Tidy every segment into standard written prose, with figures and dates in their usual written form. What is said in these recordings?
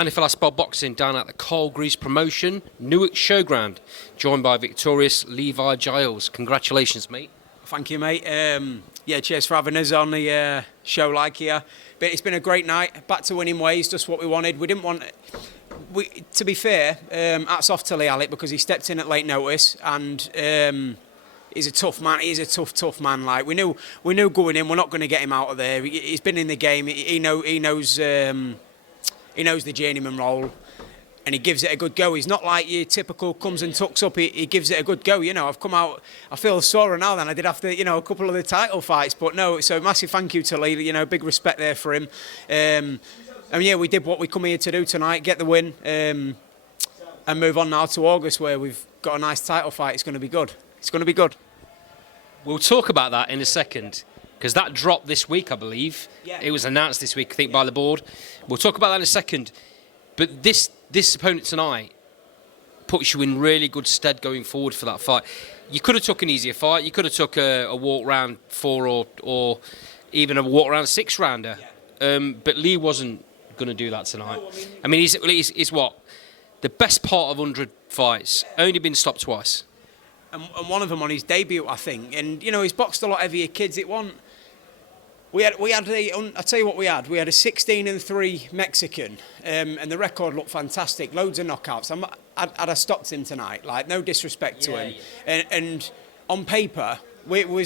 NFL Spell Boxing down at the Carl Grease Promotion, Newark Showground, joined by victorious Levi Giles. Congratulations, mate. Thank you, mate. Cheers for having us on the show here. But it's been a great night. Back to winning ways, just what we wanted. We didn't want... to be fair, hats off to Lee Alec because he stepped in at late notice and... he's a tough man. He's a tough man. Like we knew going in, we're not going to get him out of there. He's been in the game. He knows the journeyman role, and he gives it a good go. He's not like your typical comes and tucks up. He gives it a good go. I've come out. I feel sorer now than I did after a couple of the title fights. But no, so massive thank you to Lee. Big respect there for him. We did what we come here to do tonight: get the win, and move on now to August, where we've got a nice title fight. It's going to be good. It's going to be good. We'll talk about that in a second, because that dropped this week, I believe. Yeah. It was announced this week, I think, by the board. We'll talk about that in a second. But this opponent tonight puts you in really good stead going forward for that fight. You could have took an easier fight. You could have took a walk round 4 or even a walk round 6 rounder. Yeah. But Lee wasn't going to do that tonight. No, he's what? The best part of 100 fights. Only been stopped twice. And one of them on his debut, I think. And he's boxed a lot heavier kids. I tell you what we had. We had a 16-3 Mexican, and the record looked fantastic. Loads of knockouts. I'd have stopped him tonight. Like no disrespect to him. Yeah. And on paper, we were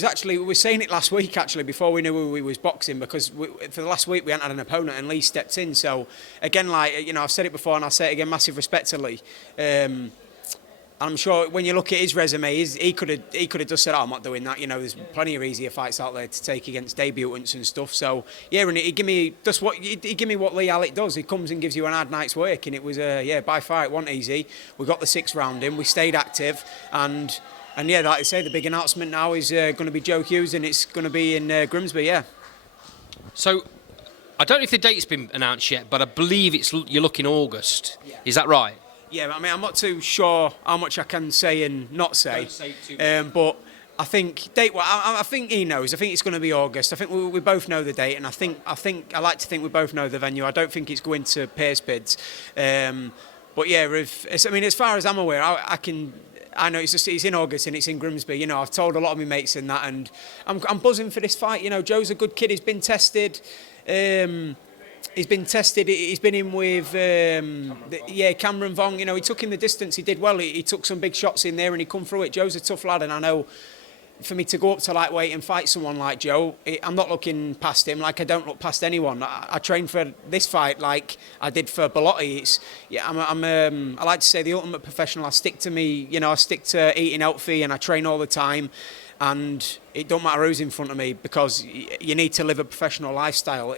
saying it last week actually before we knew who we was boxing because for the last week we hadn't had an opponent and Lee stepped in. So again, I've said it before and I'll say it again. Massive respect to Lee. I'm sure when you look at his resume, he could have just said, "Oh, I'm not doing that." There's plenty of easier fights out there to take against debutants and stuff. So yeah, and he give me what Lee Alec does. He comes and gives you an hard night's work, and it was by far it wasn't easy. We got the 6th round in, we stayed active, and yeah, like I say, the big announcement now is going to be Joe Hughes, and it's going to be in Grimsby. Yeah. So I don't know if the date's been announced yet, but I believe you're looking August. Yeah. Is that right? Yeah, I'm not too sure how much I can say and not say. Don't say too much. But I think I think he knows. I think it's going to be August. I think we both know the date, and I like to think we both know the venue. I don't think it's going to Pace bids. But yeah, as far as I'm aware, I know it's in August and it's in Grimsby. I've told a lot of my mates in that, and I'm buzzing for this fight. Joe's a good kid. He's been tested. He's been in with Cameron Vong. He took in the distance. He did well. He took some big shots in there and he come through it. Joe's a tough lad, and I know for me to go up to lightweight and fight someone like Joe, I'm not looking past him like I don't look past anyone. I trained for this fight like I did for Bellotti. I like to say the ultimate professional. I stick to me. I stick to eating healthy and I train all the time. And it don't matter who's in front of me because you need to live a professional lifestyle.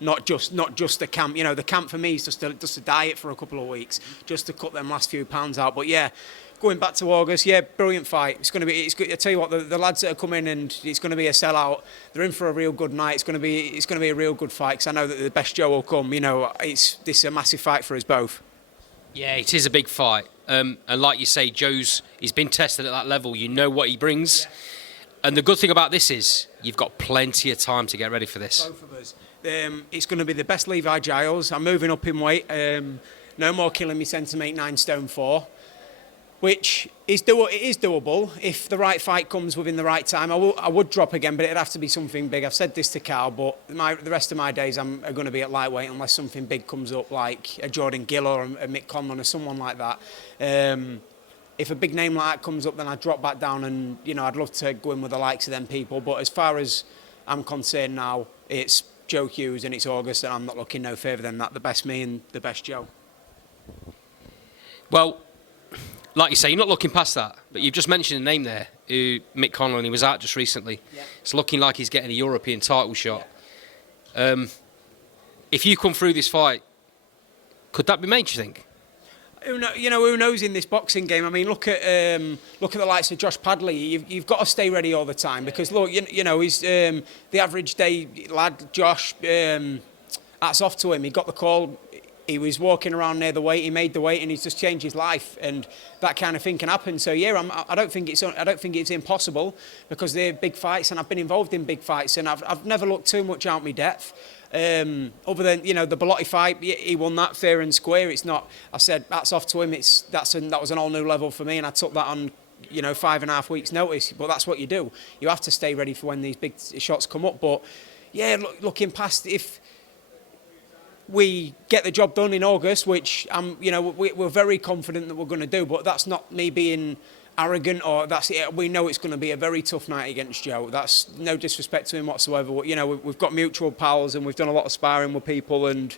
Not just the camp. The camp for me is just a diet for a couple of weeks, just to cut them last few pounds out. But yeah, going back to August, yeah, brilliant fight. It's going to be. I tell you what, the lads that are coming and it's going to be a sellout. They're in for a real good night. It's going to be a real good fight because I know that the best Joe will come. This is a massive fight for us both. Yeah, it is a big fight. And like you say, he's been tested at that level. You know what he brings. Yeah. And the good thing about this is you've got plenty of time to get ready for this. Both of us. It's going to be the best Levi Giles. I'm moving up in weight. No more killing me centimetre 9 stone 4, which is doable if the right fight comes within the right time. I would drop again, but it'd have to be something big. I've said this to Carl, but the rest of my days are going to be at lightweight unless something big comes up like a Jordan Gill or a Mick Conlon or someone like that. If a big name like that comes up, then I'd drop back down and, I'd love to go in with the likes of them people. But as far as I'm concerned now, it's Joe Hughes and it's August and I'm not looking no further than that. The best me and the best Joe. Well, like you say, you're not looking past that. But you've just mentioned a name there, Mick Conlon. He was out just recently. Yeah. It's looking like he's getting a European title shot. Yeah. If you come through this fight, could that be made, do you think? Who knows in this boxing game? I mean, look at the likes of Josh Padley. You've got to stay ready all the time because look, he's the average day lad. Josh, hats off to him. He got the call. He was walking around near the weight. He made the weight, and he's just changed his life. And that kind of thing can happen. So yeah, I don't think it's impossible because they're big fights, and I've been involved in big fights, and I've never looked too much out my depth. Other than the Bellotti fight, he won that fair and square. It's not. I said that's off to him. That was an all new level for me, and I took that on 5.5 weeks notice. But that's what you do. You have to stay ready for when these big shots come up. But yeah, looking past, if we get the job done in August, which we're very confident that we're going to do, but that's not me being arrogant, or we know it's going to be a very tough night against Joe. That's no disrespect to him whatsoever. We've got mutual pals, and we've done a lot of sparring with people, and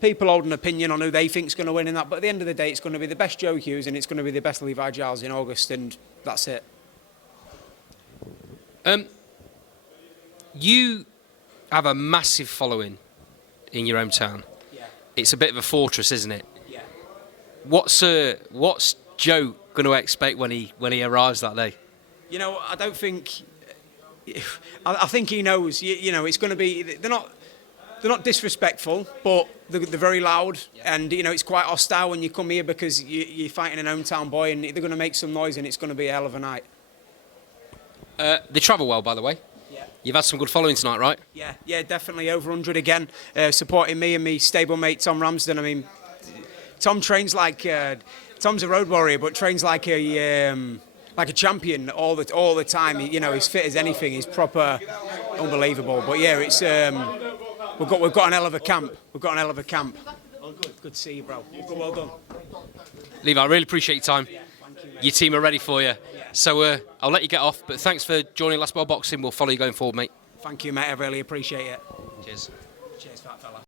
people hold an opinion on who they think's going to win in that. But at the end of the day, it's going to be the best Joe Hughes, and it's going to be the best Levi Giles in August, and that's it. You have a massive following in your hometown. Yeah. It's a bit of a fortress, isn't it? Yeah. What's Joe going to expect when he arrives that day? I don't think. I think he knows. It's going to be. They're not disrespectful, but they're very loud, and it's quite hostile when you come here because you're fighting an hometown boy, and they're going to make some noise, and it's going to be a hell of a night. They travel well, by the way. Yeah. You've had some good following tonight, right? Yeah, definitely over 100 again, supporting me and me stablemate Tom Ramsden. I mean, Tom trains like Tom's a road warrior, but trains like a champion all the time. He's fit as anything. He's proper unbelievable. But yeah, it's we've got an hell of a camp. Good to see you, bro. Well done. Levi, I really appreciate your time. Thank you, mate. Your team are ready for you. So I'll let you get off, but thanks for joining Last Ball Boxing. We'll follow you going forward, mate. Thank you, mate. I really appreciate it. Cheers. Cheers, fat fella.